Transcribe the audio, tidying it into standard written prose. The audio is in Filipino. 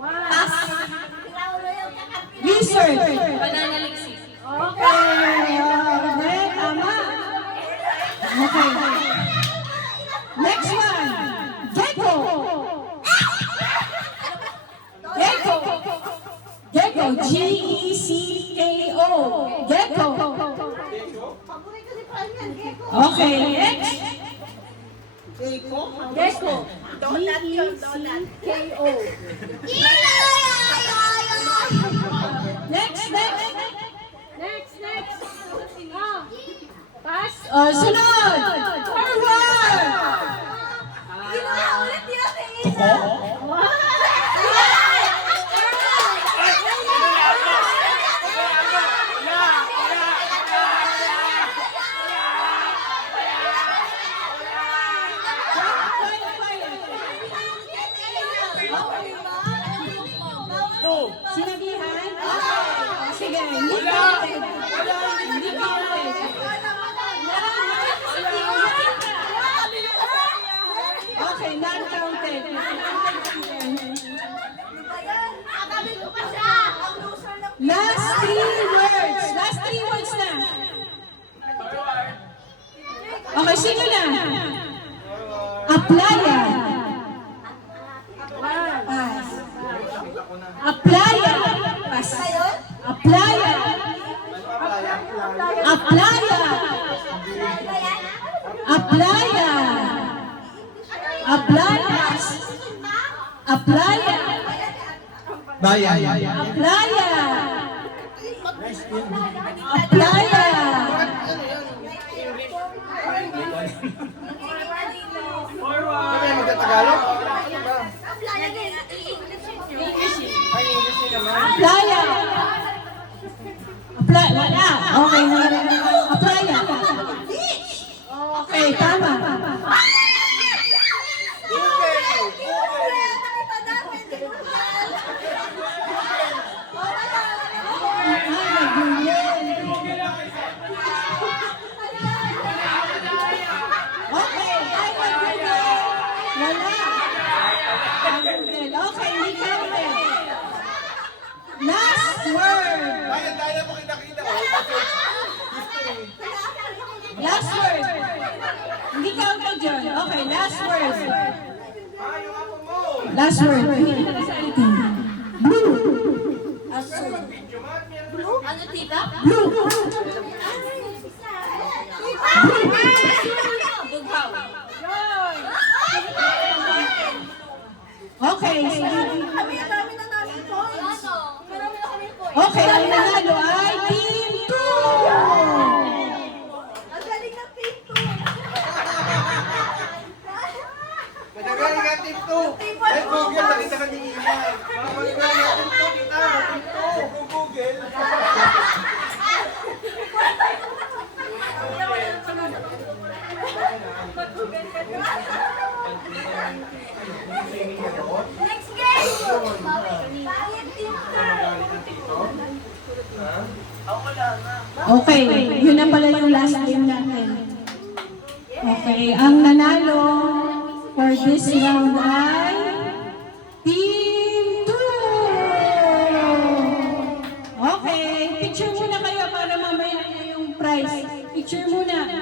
Pass. Lizard. Banana lipstick. Okay. Tama. Okay. Next one. Gecko. Gecko. Gecko. G-E-C-K-O. Gecko. Okay, next. Gecko. G-E-C-K-O. Next. Pass. Sunod. Forward. Tuko? Sinabihan? Sige, hindi counted. Hindi counted. Okay, non-counted. Last three words na. Okay, sino na? Aplaya. Pass. Aplaya. Pass. Aplaya. Aplaya. Aplaya. Aplaya. Aplaya. Bayan. Aplaya. Aplaya. Kami magtatagalog? Aplaya. Aplaya. Wala. Okay. Aplaya. Okay, tama. Okay, wala. Okay, hindi counted. Last word. Daya mo kita-kita. Last word. Hindi counted yun. Okay, last word. Last word. Blue. Ano, tita? Blue. Bughaw. Okay. Okay, Ano? ang nanalo ay Team 2. Matagal nga tip 2. Ay, Google, nakita ka ni Ina. Matagal nga tip 2, kita. Tip 2. Google. Next game! Okay, yun na pala yung last game natin. Okay, ang nanalo for this round ay